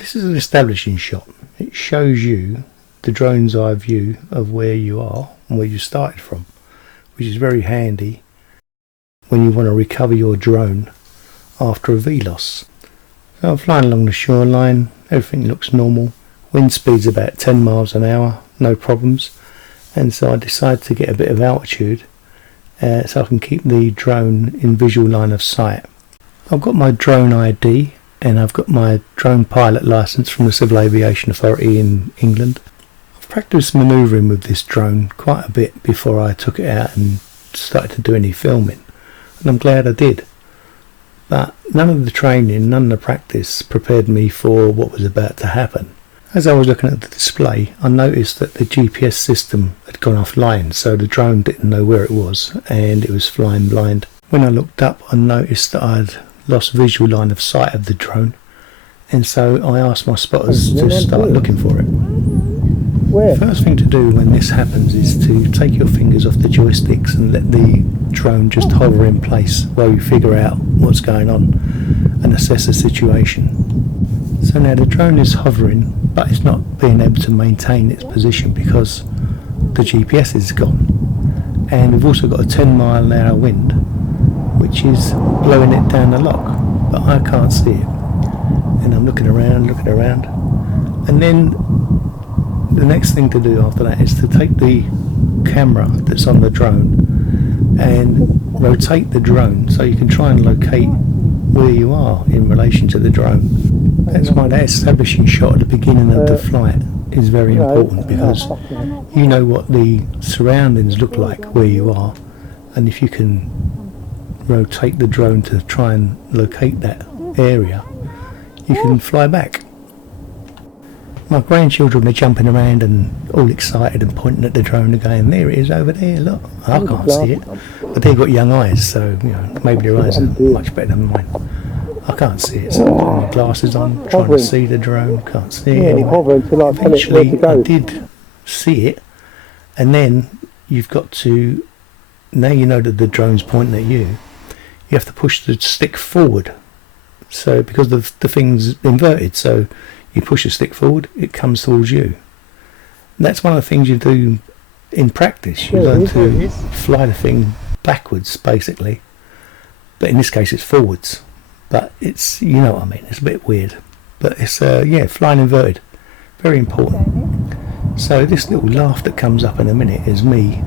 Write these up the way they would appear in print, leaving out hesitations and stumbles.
This is an establishing shot. It shows you the drone's eye view of where you are and where you started from, which is very handy when you want to recover your drone after a VLOS. So I'm flying along the shoreline, everything looks normal, wind speed's about 10 miles an hour, no problems, and so I decided to get a bit of altitude so I can keep the drone in visual line of sight. I've got my drone ID and I've got my drone pilot licence from the Civil Aviation Authority in England. I've practised manoeuvring with this drone quite a bit before I took it out and started to do any filming, and I'm glad I did. But none of the training, none of the practice prepared me for what was about to happen. As I was looking at the display, I noticed that the GPS system had gone offline, so the drone didn't know where it was and it was flying blind. When I looked up, I noticed that I'd lost visual line of sight of the drone, and so I asked my spotters to start looking for it. Where? First thing to do when this happens is to take your fingers off the joysticks and let the drone just hover in place while you figure out what's going on and assess the situation. So now the drone is hovering, but it's not being able to maintain its position because the GPS is gone, and we've also got a 10-mile-an-hour wind which is blowing it down the lock, but I can't see it. And I'm looking around, and then the next thing to do after that is to take the camera that's on the drone and rotate the drone so you can try and locate where you are in relation to the drone. That's why that establishing shot at the beginning of the flight is very important, because you know what the surroundings look like where you are, and if you can rotate the drone to try and locate that area, you can fly back. My grandchildren are jumping around and all excited and pointing at the drone and going, "There it is over there, look." I can't see it, but they've got young eyes, so maybe their eyes are much better than mine. I can't see it, so I'm putting my glasses on, trying to see the drone, can't see it anyway. Eventually I did see it, and then you've got to, now you know that the drone's pointing at you, you have to push the stick forward. So because the thing's inverted, so you push the stick forward, it comes towards you. And that's one of the things you do in practice. You learn to fly the thing backwards, basically. But in this case, it's forwards. But it's, you know what I mean, it's a bit weird. But it's, flying inverted. Very important. So this little laugh that comes up in a minute is me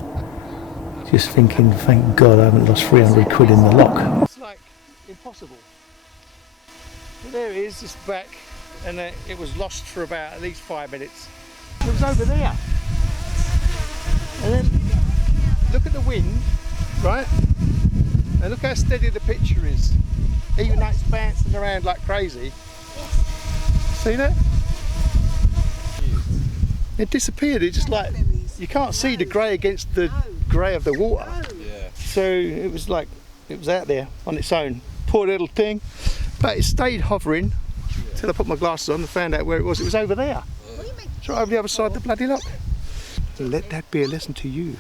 just thinking, thank God I haven't lost 300 quid in the lock. It's like impossible. There it is, it's back, and it was lost for about at least 5 minutes. It was over there. And then look at the wind, right? And look how steady the picture is. Even though it's bouncing around like crazy. See that? It disappeared. It's just like, you can't see the grey against the grey of the water. Yeah. So it was like, it was out there on its own. Poor little thing. But it stayed hovering till I put my glasses on and found out where it was. It was over there. It's right over the other side of the bloody lock. So let that be a lesson to you.